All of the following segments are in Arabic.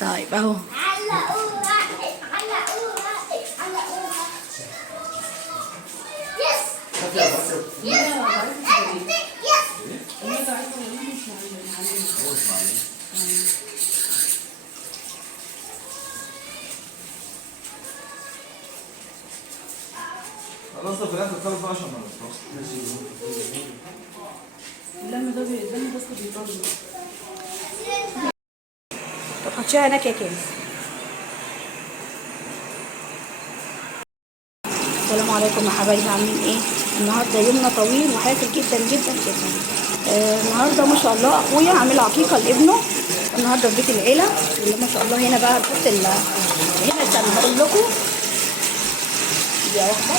طيب اهو. خلاص البنات تتصرف بقى عشان ما نخلص. اللم ده بس بيطول. طب حطيها هناك يا كامل. السلام عليكم يا حبايبي، عاملين ايه؟ النهارده يومنا طويل وحافل جدا جدا جدا. النهارده ما شاء الله اخويا عامل عقيقه لابنه النهارده في بيت العيله. ما شاء الله هنا بقى نحط هنا استنى هقول لكم دي واحده.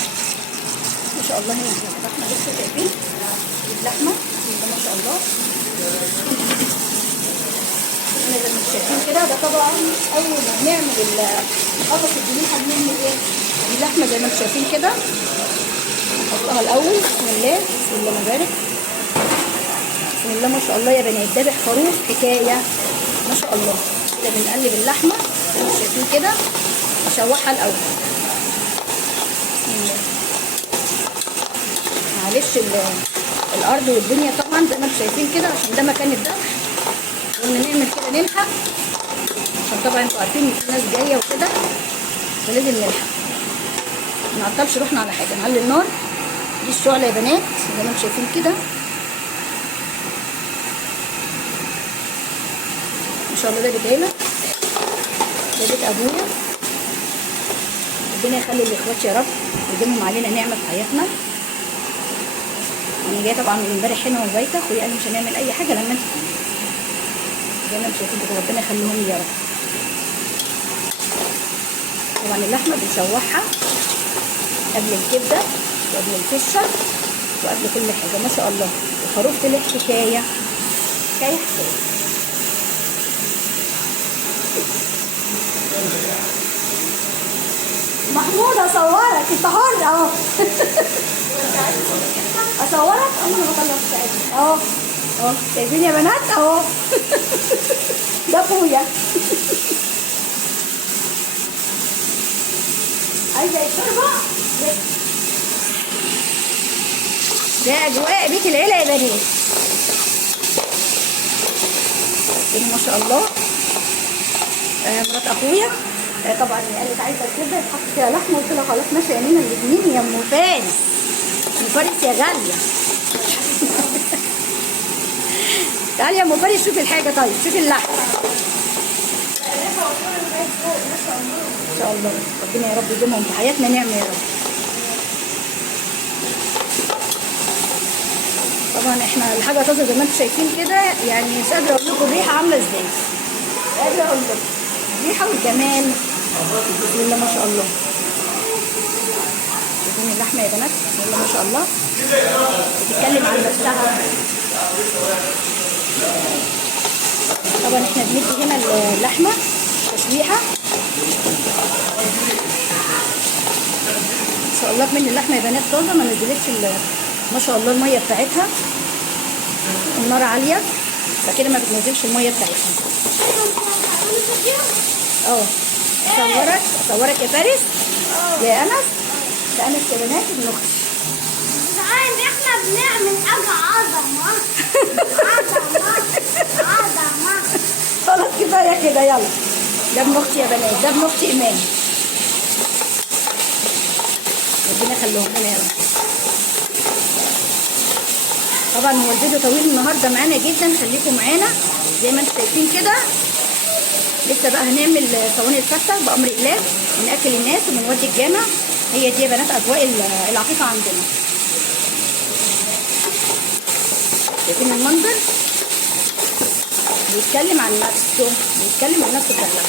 ما شاء الله هنا احنا لسه شايفين اللحمه ما شاء الله. هنا زي ما انتم شايفين كده، ده طبعا اول ما بنعمل القفص الذبيحه بنعمل ايه؟ اللحمه زي ما انتم شايفين كده نحطها الاول. بسم الله بسم الله مبارك. بسم الله ما شاء الله يا بنات، ذابح خروف حكايه ما شاء الله. كده بنقلب اللحمه زي ما انتم شايفين كده، نشوحها الاول. بسم الله. معلش الارض والدنيا طبعا زي ما انتم شايفين كده عشان ده مكان الذبح، قلنا نعمل كده نلحق عشان طبعا انتوا عارفين ان في ناس جايه وكده فلازم نلحق ما نعطلش روحنا على حاجه. نعلي النار. دي الشعله يا بنات زي ما انتم شايفين كده ما شاء الله. ده بيت عيله، ده بيت ابويا. ربنا يخلي الاخوات يا رب ويديمهم علينا نعمه في حياتنا. انا جايه طبعا من امبارح هنا وبايته. اخويا قال لي مش هنعمل اي حاجه لما انت تيجي زي ما انتم شايفين كده. ربنا يخليهم لي يا رب. طبعا اللحمه بنشوحها قبل الكبده وقبل الفشه وقبل كل حاجه ما شاء الله. الخروف طلع حكايه حكايه حكايه. محمود اصورك انت حر اهو. اصورك انا بخلص ساعتها اهو اهو. شايفين يا بنات اهو. ده اخويا. عايزه الشوربه. ده اجواء بيت العيله يا بنات. كده ما شاء الله. مرات اخويا طبعا قالت عايزه كده يتحط فيها لحمه. قلت لها خلاص ماشي يا نينا الاثنين يا ام فارس. ام فارس يا غاليه. تعالي يا ام فارس شوفي الحاجه. طيب شوفي اللحمه ان شاء الله. ربنا يا رب يديمهم في حياتنا نعمه يا رب. طبعا احنا الحاجه طازه زي ما انتم شايفين كده، يعني مش قادره اقول لكم الريحه عامله ازاي. مش قادره اقول لكم الريحه والجمال. بسم الله ما شاء الله. شايفين اللحمه يا بنات بسم الله ما شاء الله بتتكلم عن نفسها. طبعا احنا بندي هنا اللحمه تشويحه ان شاء الله. كمان اللحمه يا بنات طازه ما نزلتش ما شاء الله الميه بتاعتها. النار عاليه فكده ما بتنزلش الميه بتاعتها. اصورك يا فارس يا انس. ده انس يا بنات ابن اختي. احنا بنعمل حاجه عظمه. عظمه. خلاص كفايه كده يلا. ده ابن اختي يا بنات، ده ابن اختي ايمان. ربنا يخليهم لنا يا رب. طبعا هو الفيديو طويل النهارده معانا جدا، خليكم معانا زي ما انتم شايفين كده. لسه بقى هنعمل صواني الفته بامر الله وناكل الناس وبنودي الجامع. هي دي يا بنات اجواء العقيقه عندنا. شايفين المنظر بيتكلم عن نفسه، بيتكلم عن نفسه فعلا.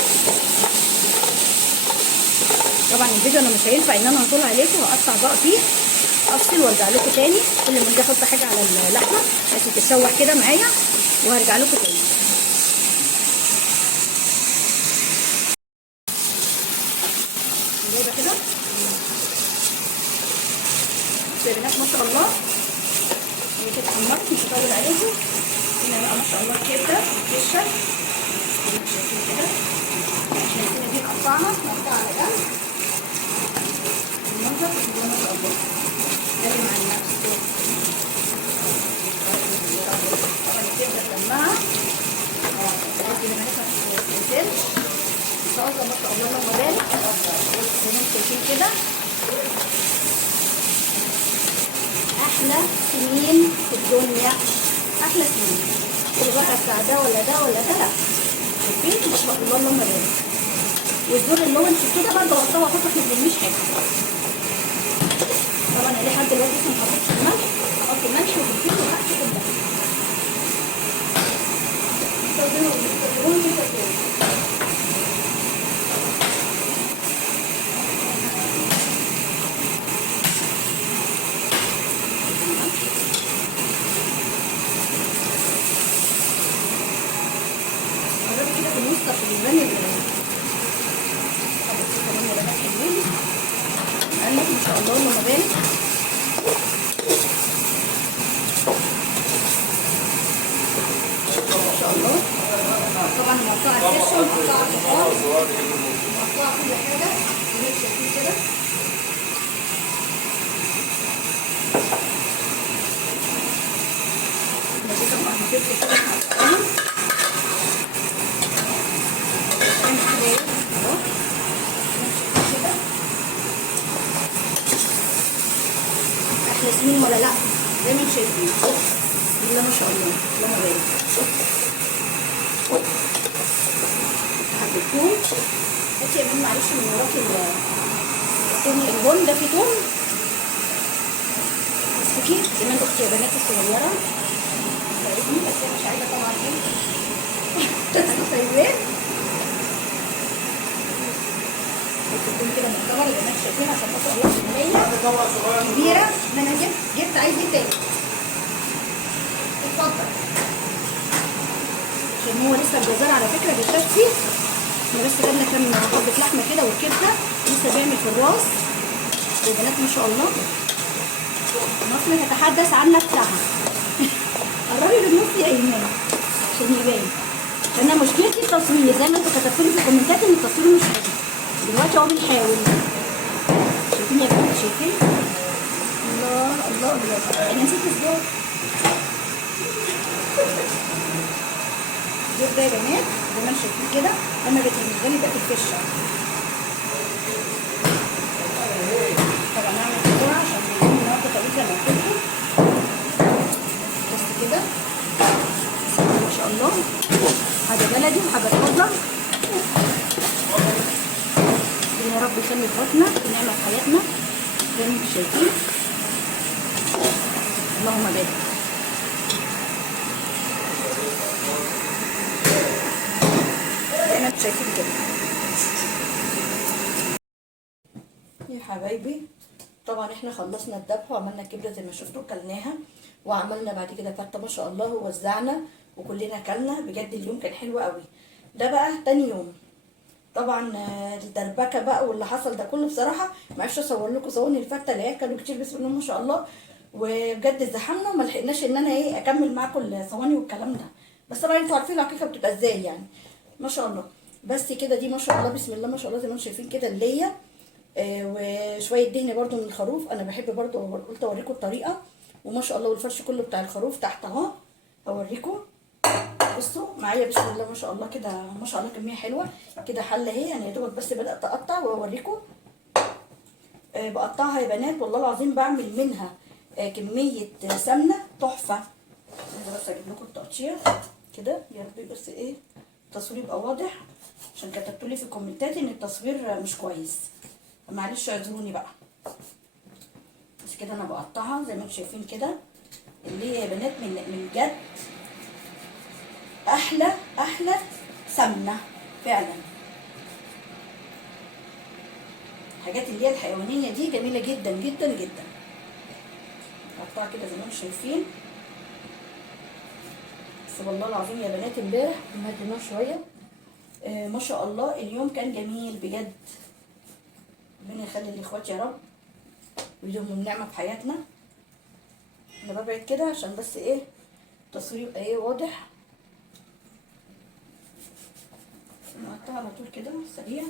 طبعا الفيديو انا مش هينفع ان انا اطول عليكم، هقطع بقى فيه افصل وارجع لكم تاني. كل ما اجي احط حاجه على اللحمه بس تتشوح كده معايا وهرجع لكم تاني. جايبه كده يا بنات ما شاء الله. هي كده حمرت مش هطول عليكم. هنا بقى ما شاء الله الكبده والفشه شايفين كده. نقطعها على جنب. المنظر بسم الله ما شاء الله جاي مع نفسه. طبعا الكبده تلمعها دي ما تنزلش. الصلصه ما شاء الله اللهم بارك زي ما انتم شايفين كده. احلى سنين في الدنيا، احلى سنين. الواحد بتاع ده ولا ده ولا ده، لا شايفين ما شاء الله اللهم بارك. والدور اللي هو انت كده برضه هحطها واحط ما تلميش حاجه. طبعا انا لحد دلوقتي لسه ما حطيتش الملح، هحط ملح وفلفل وحاجات كلها. قربت كده في الوسط عشان يبان كمان يبقى حلوين. قالك ما شاء الله اللهم بارك. ما شاء الله. طبعا مقطعه الكرشه ومقطعه الخضار ومقطعه كل حاجه زي ما شايفين كده. بس طبعا هتبقى كده احلى سنين ولا لا؟ زي ما انتم شايفين. بسم الله ما شاء الله اللهم بارك. حبيتوه بس يا بنت معلش من وراك التوم البن ده فيه توم مسكي زي ما انت اختي يا بنات الصغيره ساعدتني بس انا مش عايزه طبعا ايه سايباه تكون كده معتبر زي ما انتم شايفين عشان ما شاء الله كميه كبيره. ما انا جبت عايز ايه تاني؟ اتفضل. عشان هو لسه الجزار على فكره بيخفي. احنا بس جبنا كام حبه لحمه كده والكبده لسه بيعمل في الراس. البنات ما شاء الله مصر تتحدث عن نفسها. قربي بالنص يا ايمان عشان يبان. انا مشكلتي التصوير زي ما انتوا كتبتوا لي في الكومنتات ان التصوير مش حلو. دلوقتي هو بيحاول. شايفين يا بنات شايفين؟ الله الله الله. انا نسيت الزيت. الزيت ده يا بنات زي ما انتم شايفين كده لما بتنزلي بقى الفشه. طبعا هعمل بسرعه عشان النهارده طويل زي ما قلت لكم. بس كده ما شاء الله. حاجه بلدي وحاجه طازه. يا رب يخلي اخواتنا ونعمه في حياتنا زي ما انتم شايفين. اللهم بارك. زي ما انتم شايفين كده يا حبايبي. طبعا احنا خلصنا الذبح وعملنا الكبده زي ما شفتوا كلناها، وعملنا بعد كده فته ما شاء الله ووزعنا وكلنا كلنا. بجد اليوم كان حلو قوي. ده بقى تاني يوم. طبعا الدربكه بقى واللي حصل ده كله بصراحه ما عرفتش اصور لكم صورني الفته. العيال كانوا كتير بسم الله ما شاء الله وبجد ازدحمنا وما لحقناش ان انا ايه اكمل معاكم الصواني والكلام ده. بس طبعا انتوا عارفين العقيقه بتبقى ازاي يعني ما شاء الله. بس كده دي ما شاء الله بسم الله ما شاء الله زي ما انتم شايفين كده الليه وشويه دهن برده من الخروف. انا بحب برده قلت اوريكم الطريقه. وما شاء الله والفرش كله بتاع الخروف تحت اهو اوريكم. بصوا معايا بسم الله ما شاء الله كده ما شاء الله كميه حلوه كده. حله اهي انا يا دوبك بس بدات اقطع واوريكم. بقطعها يا بنات والله العظيم بعمل منها كميه سمنه تحفه. انا بس اجيب لكم التقطيع كده يا رب بس ايه التصوير يبقى واضح عشان كتبتوا لي في الكومنتات ان التصوير مش كويس. معلش اعذروني بقى. بس كده انا بقطعها زي ما انتم شايفين كده اللي هي يا بنات من جد احلى سمنه فعلا. الحاجات اللي هي الحيوانيه دي جميله جدا جدا جدا. قطعها كده زي ما انتم شايفين. بس والله العظيم يا بنات امبارح نهدي النار شويه ما شاء الله اليوم كان جميل بجد. ربنا يخلي الاخوات يا رب ويديهم النعمه في حياتنا. انا ببعد كده عشان بس ايه التصوير يبقى ايه واضح. نقطعها على طول كده سريع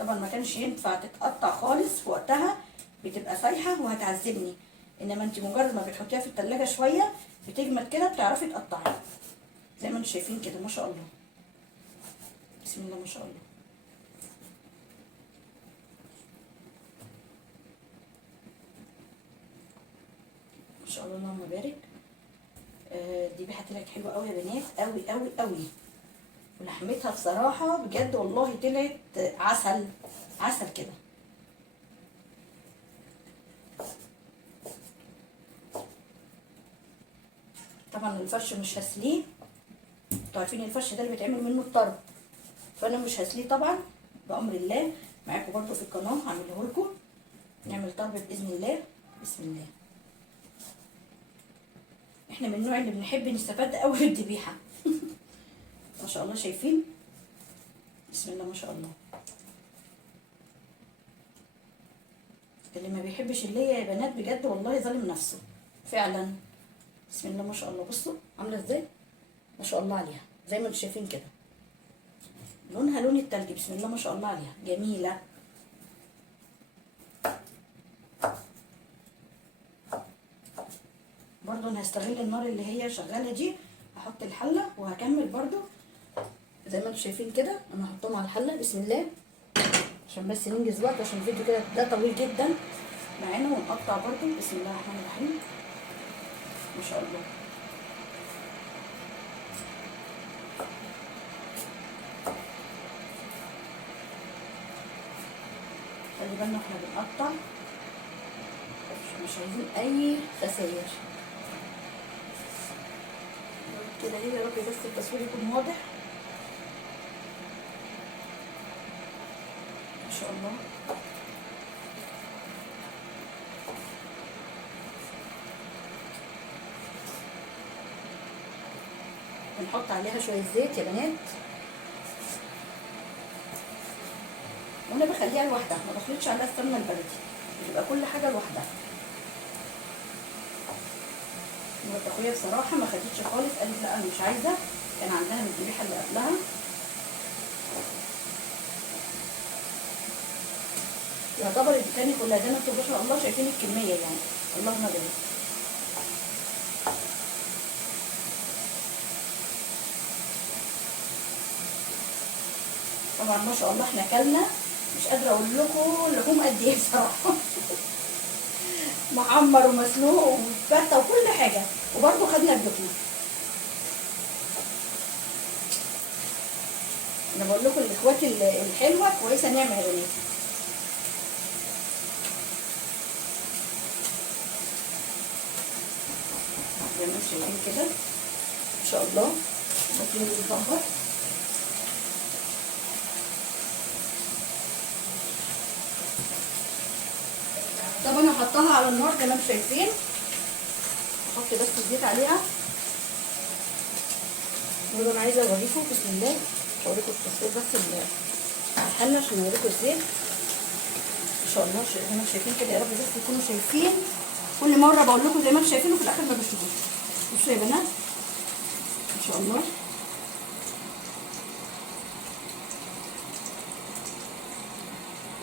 طبعا ما كانش ينفع تتقطع خالص في وقتها، بتبقى سايحه وهتعذبني. انما انت مجرد ما بتحطيها في التلاجة شويه بتجمد كده، بتعرفي تقطعيها زي ما انتم شايفين كده. ما شاء الله، بسم الله ما شاء الله. ما شاء الله اللهم بارك. الذبيحه طلعت حلوه قوي يا بنات، قوي قوي قوي. ولحمتها بصراحه بجد والله طلعت عسل عسل كده. طبعا الفرش مش هسليه، انتوا عارفين الفرش ده اللي بيتعمل منه الطرب، فانا مش هسليه طبعا بامر الله. معاكم برضو في القناه هعمله لكم، نعمل طرب باذن الله. بسم الله. احنا من النوع اللي بنحب نستفاد قوي من الذبيحه. ما شاء الله شايفين، بسم الله ما شاء الله. اللي ما بيحبش اللي يا بنات بجد والله ظالم نفسه فعلا. بسم الله ما شاء الله. بصوا عامله ازاي، ما شاء الله عليها، زي ما انتم شايفين كده، لونها لون التلج. بسم الله ما شاء الله عليها، جميله. برضو انا هستغل النار اللي هي شغاله دي، هحط الحله وهكمل برضو زي ما انتم شايفين كده. انا هحطهم على الحله بسم الله عشان بس ننجز وقت، عشان الفيديو كده ده طويل جدا معانا. ونقطع برضو بسم الله الرحمن الرحيم. ما شاء الله. خلي بالنا احنا بنقطع، مش عايزين اي خسائر كده. هي يا رب بس التصوير يكون واضح. ما شاء الله. بنحط عليها شويه زيت يا بنات، وانا بخليها لوحدها، ما بخلطش عليها السمنه البلدي، بتبقى كل حاجه لوحدها. مرات اخويا بصراحه ما خدتش خالص، قالت لا انا مش عايزه، كان عندها من الذبيحه اللي قبلها. يعتبر الدكان كلها زي ما انتم ما شاء الله شايفين الكميه يعني، اللهم بارك. طبعا ما شاء الله احنا اكلنا، مش قادره اقول لكم اللحوم قد ايه بصراحه. محمر ومسلوق وفته وكل حاجه، وبرده خدنا اللحوم. انا بقول لكم الاخوات الحلوه كويسه نعمه يا بنات. زي ما انتم شايفين كده ان شاء الله. ممكن نظبط طب انا هحطها على النار زي ما انتم شايفين. احط بس الزيت عليها. برضه انا عايزه اوريكم بسم الله، اوريكم التصوير بس الحله عشان اوريكم الزيت. ما شاء الله زي ما انتم شايفين كده، يا رب بس تكونوا شايفين. كل مره بقول لكم زي ما انتم شايفين وفي الاخر ما بتشوفوش. بصوا يا بنات ما شاء الله.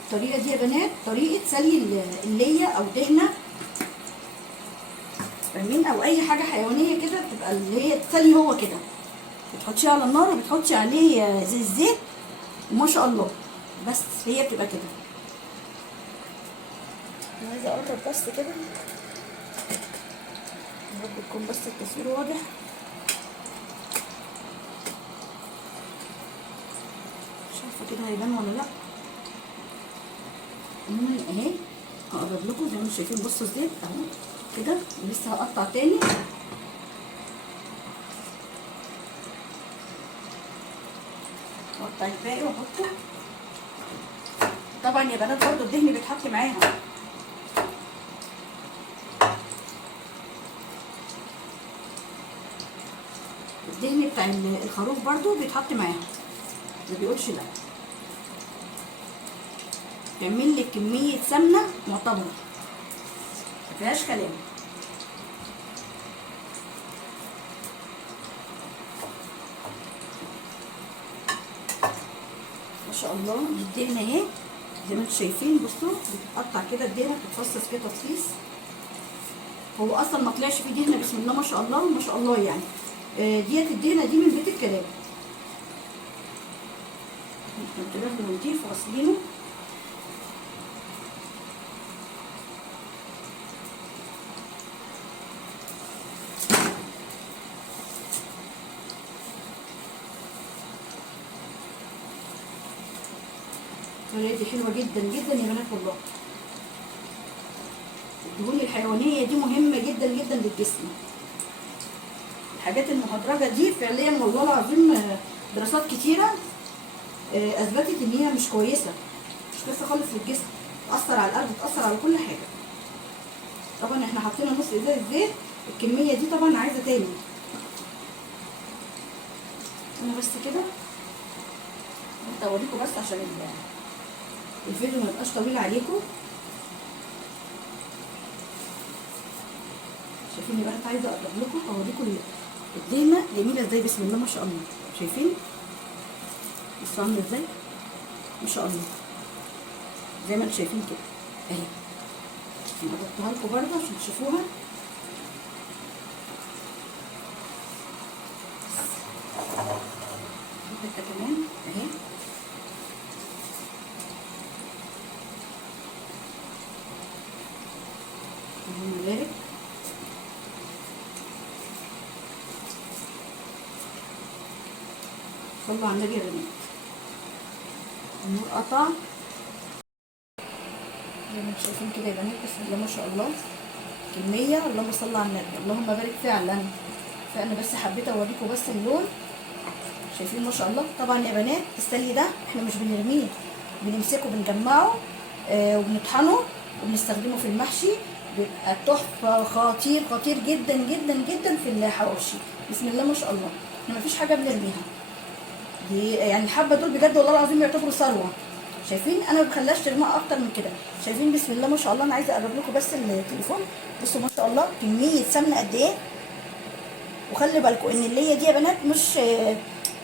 الطريقه دي يا بنات طريقه سلي الليه او دهنه، فاهمين، او اي حاجه حيوانيه كده بتبقى اللي هي تسلي. هو كده بتحطيه على النار وبتحطي عليه زي الزيت وما شاء الله، بس هي بتبقى كده. انا عايزه اقرب بس كده يا رب يكون بس التصوير واضح. مش عارفه كده هيبان ولا لا. اهي هقرب لكم زي ما انتم شايفين. بصوا الزيت اهو كده، ولسه هقطع تاني. اقطع الباقي واحطه. طبعا يا بنات برضو الدهن بيتحط معاها. الدهن بتاع الخروف برضو بيتحط معاها، ما بيقولش لا. تعمل لك كميه سمنه معتبره ما فيهاش كلام. ما شاء الله الدهن اهي زي ما انتم شايفين. بصوا بتتقطع كده الدهنه، بتتفصص كده تفصيص. هو اصلا ما طلعش فيه دهنه، بسم الله ما شاء الله ما شاء الله يعني. ديت الدهنه دي من بيت الكلاب. كنت باخده نضيف وغسلينه. الطريقه دي حلوه جدا جدا يا بنات والله. الدهون الحيوانيه دي مهمه جدا جدا للجسم. الحاجات المهدرجه دي فعليا والله العظيم دراسات كتيره اثبتت ان هي مش كويسه، مش كويسه خالص للجسم، تاثر على القلب، تاثر على كل حاجه. طبعا احنا حطينا نص ازازه زيت، الكميه دي طبعا عايزه تاني. انا بس كده قلت اوريكم بس عشان الفيديو ما يبقاش طويل عليكم. شايفين يا بنات؟ عايزه اقرب لكم اوريكم الدهنه جميله ازاي، بسم الله ما شاء الله. شايفين بصوا عامله ازاي ما شاء الله، زي ما انتم شايفين كده اهي. انا حطيتها لكم برده عشان تشوفوها. حته كمان اهي. اللهم بارك. صلوا على النبي يا بنات. النور قطع زي ما انتم شايفين كده يا بنات، بسم الله ما شاء الله. كميه اللهم صل على النبي، اللهم بارك فعلا. فانا بس حبيت اوريكم بس اللون. شايفين ما شاء الله. طبعا يا بنات السلي ده احنا مش بنرميه، بنمسكه بنجمعه وبنطحنه وبنستخدمه في المحشي، بيبقى تحفه. خطير خطير جدا جدا جدا في الحواوشي، بسم الله ما شاء الله. احنا مفيش حاجه بنرميها دي، يعني الحبه دول بجد والله العظيم يعتبروا ثروه. شايفين؟ انا ما بخليهاش ترمى اكتر من كده. شايفين بسم الله ما شاء الله. انا عايزه اقرب لكم بس التليفون. بصوا ما شاء الله كميه سمنه قد ايه. وخلي بالكم ان اللي هي دي يا بنات مش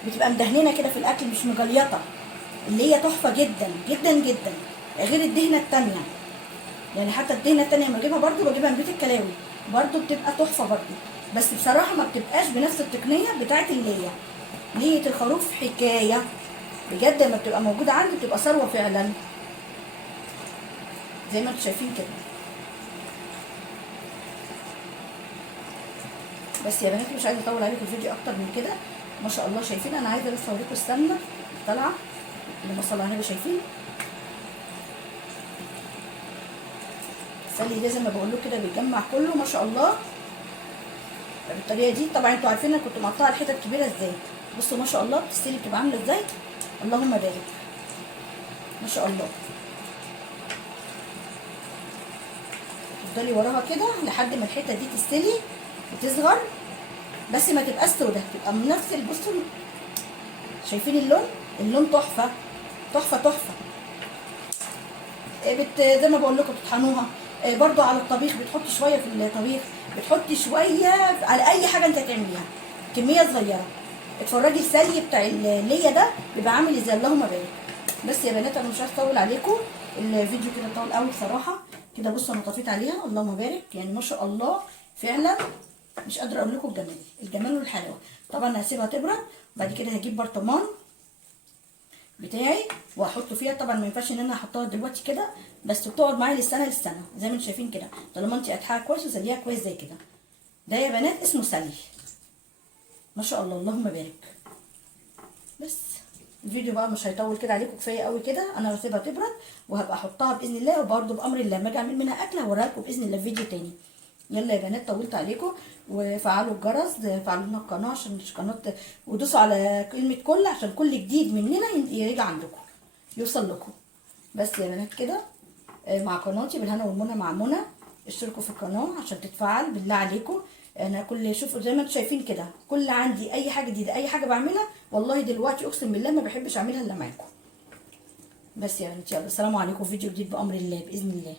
بتبقى مدهنينه كده في الاكل، مش مجليطه. اللي هي تحفه جدا جدا جدا، غير الدهنه التانيه. يعني حتى الدهنه التانيه لما بجيبها برده بجيبها من بيت الكلاوي برده بتبقى تحفه برده، بس بصراحه ما بتبقاش بنفس التقنيه بتاعت الليه. ليه الخروف حكايه بجد، لما بتبقى موجوده عندي بتبقى ثروه فعلا زي ما انتم شايفين كده. بس يا بنات مش عايزه اطول عليكم الفيديو اكتر من كده. ما شاء الله شايفين؟ انا عايزه بس اوريكم السمنه طالعه اللي ما صلى على النبي. شايفين السلي ده زي ما بقول لكم كده بيتجمع كله ما شاء الله بالطريقه دي. طبعا انتوا عارفين انا كنت مقطعه الحتت كبيره ازاي. بصوا ما شاء الله السلي بتبقى عامله ازاي، اللهم بارك ما شاء الله. تفضلي وراها كده لحد ما الحته دي تستوي وتصغر، بس ما تبقاش سودا، تبقى من نفس بصوا شايفين اللون؟ اللون تحفه تحفه تحفه. زي ما بقول لكم تطحنوها برضو على الطبيخ، بتحطي شويه في الطبيخ، بتحطي شويه على اي حاجه انت هتعمليها، كميه صغيره. اتفرجي السلي بتاع الليه ده بيبقى عامل ازاي، اللهم بارك. بس يا بنات انا مش عايزه اطول عليكم الفيديو كده، طول قوي بصراحه كده. بصوا انا طفيت عليها، اللهم بارك، يعني ما شاء الله فعلا مش قادره اقول لكم الجمال، الجمال والحلاوه. طبعا هسيبها تبرد، بعد كده هجيب برطمان بتاعي واحطه فيها. طبعا ما ينفعش ان انا احطها دلوقتي كده، بس بتقعد معايا للسنه زي ما انتم شايفين كده، طالما انت قطعها كويس وسليها كويس زي كده. ده يا بنات اسمه سلي ما شاء الله، اللهم بارك. بس الفيديو بقى مش هيطول كده عليكم، كفايه قوي كده. انا هسيبها تبرد وهبقى احطها باذن الله، وبرده بامر الله لما اجي اعمل منها اكله هوريها لكم باذن الله في فيديو تاني. يلا يا بنات طولت عليكم، وفعلوا الجرس، فعلوا لنا القناه عشان القناه، ودوسوا على كلمه كل عشان كل جديد مننا يجي عندكم يوصل لكم. بس يا بنات كده مع قناتي بالهنا والمنى مع منى. اشتركوا في القناه عشان تتفعل بالله عليكم. انا كل شوفوا زي ما انتم شايفين كده، كل عندي اي حاجه جديده اي حاجه بعملها والله دلوقتي اقسم بالله ما بحبش اعملها الا معاكم. بس يا بنات يلا السلام عليكم، فيديو جديد بامر الله باذن الله.